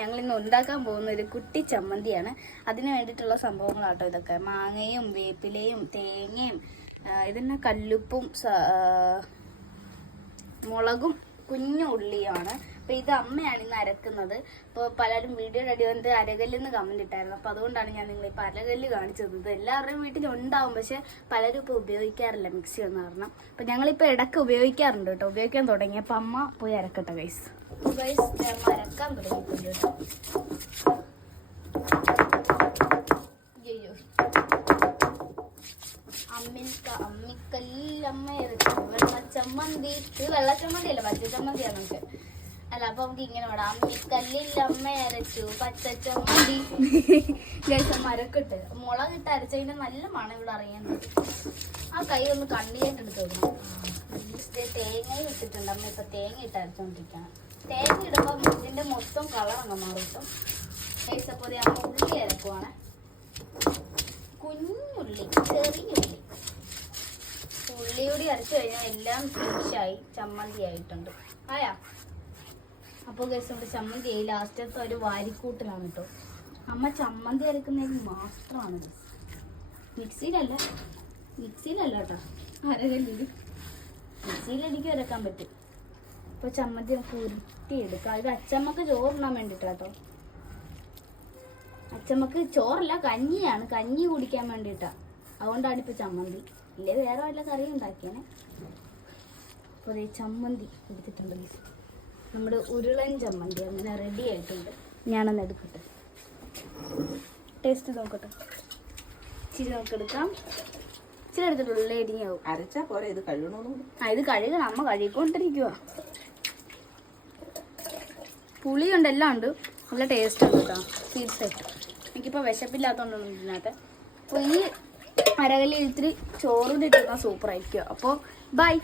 ഞങ്ങളിന്ന് ഉണ്ടാക്കാൻ പോകുന്ന ഒരു കുട്ടി ചമ്മന്തിയാണ്. അതിന് വേണ്ടിയിട്ടുള്ള സംഭവങ്ങളാട്ടോ ഇതൊക്കെ. മാങ്ങയും വേപ്പിലയും തേങ്ങയും ഇതിന് കല്ലുപ്പും മുളകും കുഞ്ഞു ഉള്ളിയുമാണ്. അപ്പോൾ ഇത് അമ്മയാണ് ഇന്ന് അരക്കുന്നത്. അപ്പോൾ പലരും വീഡിയോയുടെ അടി വന്നിട്ട് അരകല്ലെന്ന് കമൻറ്റ് ഇട്ടായിരുന്നു. അപ്പോൾ അതുകൊണ്ടാണ് ഞാൻ നിങ്ങളിപ്പോൾ അരകല്ല് കാണിച്ചത്. ഇത് എല്ലാവരുടെയും വീട്ടിലുണ്ടാവും, പക്ഷെ പലരും ഇപ്പോൾ ഉപയോഗിക്കാറില്ല മിക്സി എന്ന് പറഞ്ഞാൽ. അപ്പോൾ ഞങ്ങളിപ്പോൾ ഇടയ്ക്ക് ഉപയോഗിക്കാറുണ്ട് കേട്ടോ. ഉപയോഗിക്കാൻ തുടങ്ങി. അപ്പോൾ അമ്മ പോയി അരക്കട്ടെ ഗൈസ്. ഗൈസ് അമ്മ അരക്കാൻ തുടങ്ങിയിട്ടുണ്ട് കേട്ടോ. അയ്യോ വെള്ളച്ചമ്മന്തി. ഇത് വെള്ളച്ചമ്മന്തി അല്ല, പച്ചച്ചമ്മന്തിയാണ് നമുക്ക്. അല്ല, അപ്പൊ നമുക്ക് ഇങ്ങനെ വേണം. അമ്മിക്കല്ലിൽ അമ്മ അരച്ചു പച്ചച്ചമ്മന്തി. മരക്കിട്ട് മുളകിട്ട് അരച്ചതിന്റെ നല്ല മണം ഇവിടെ അറിയുന്നത്. ആ കൈ ഒന്ന് കണ്ണിയായിട്ട് എടുത്ത് വെക്കണം. തേങ്ങയും ഇട്ടിട്ടുണ്ട്. അമ്മ ഇപ്പൊ തേങ്ങ ഇട്ട് അരച്ചോണ്ടിരിക്കണം. തേങ്ങ ഇടുമ്പോ ഇതിന്റെ മൊത്തം കളർ അങ്ങ് മാറും. അപ്പൊ അമ്മ ഉള്ളി അരക്കുവാണ്. കുഞ്ഞുള്ളി, ചെറിയുള്ളി. ഉള്ളിയോടി അരച്ചു കഴിഞ്ഞാൽ എല്ലാം ഫിനിഷായി, ചമ്മന്തി ആയിട്ടുണ്ട്. ആയാ അപ്പോൾ ഗൈസ് നമ്മുടെ ചമ്മന്തി ആയി. ലാസ്റ്റത്തെ ഒരു വാരിക്കൂട്ടിലാണ് കേട്ടോ. അമ്മ ചമ്മന്തി അരക്കുന്നതിന് മാത്രമാണ് ഗൈസ്. മിക്സിയിലല്ല കേട്ടോ, അരകല്ലിൽ. മിക്സിയിൽ എനിക്ക് അരക്കാൻ പറ്റും. അപ്പോൾ ചമ്മന്തി നമുക്ക് ഉരുട്ടിയെടുക്കാം. ഇത് അച്ചമ്മക്ക് ചോറിടാൻ വേണ്ടിയിട്ടാട്ടോ. അച്ചമ്മക്ക് ചോറല്ല, കഞ്ഞിയാണ്. കഞ്ഞി കുടിക്കാൻ വേണ്ടിയിട്ടാണ്. അതുകൊണ്ടാണ് ഇപ്പോൾ ചമ്മന്തി. ഇല്ലേ വേറെ വല്ല കറി ഉണ്ടാക്കിയാണേ. അപ്പോൾ ഈ ചമ്മന്തി എടുത്തിട്ടുണ്ട് ഗൈസ്. നമ്മുടെ ഉരുളൻ ചമ്മന്തി അങ്ങനെ റെഡി ആയിട്ടുണ്ട്. ഞാനൊന്ന് എടുക്കട്ടെ, ടേസ്റ്റ് നോക്കട്ടെ. ഇച്ചിരി നോക്കെടുക്കാം. ഇച്ചിരി എടുത്തിട്ടുള്ള ഇടിഞ്ഞാവും. അരച്ചാ പോരെ, ഇത് കഴുകണമെന്ന്. ഇത് കഴുകണം. അമ്മ കഴുകിക്കൊണ്ടിരിക്കുക. പുളിയുണ്ട്, എല്ലാം ഉണ്ട്. നല്ല ടേസ്റ്റ് ഉണ്ട് കേട്ടോ. തീർച്ചയായിട്ടും എനിക്കിപ്പോൾ വിശപ്പില്ലാത്തതുകൊണ്ടൊന്നും ഇതിനകത്ത്. അപ്പോൾ ഈ അരകല്ലിൽ ഇത്തിരി ചോറും ഇട്ടിരുന്നാൽ സൂപ്പറായിരിക്കും. അപ്പോൾ ബൈ.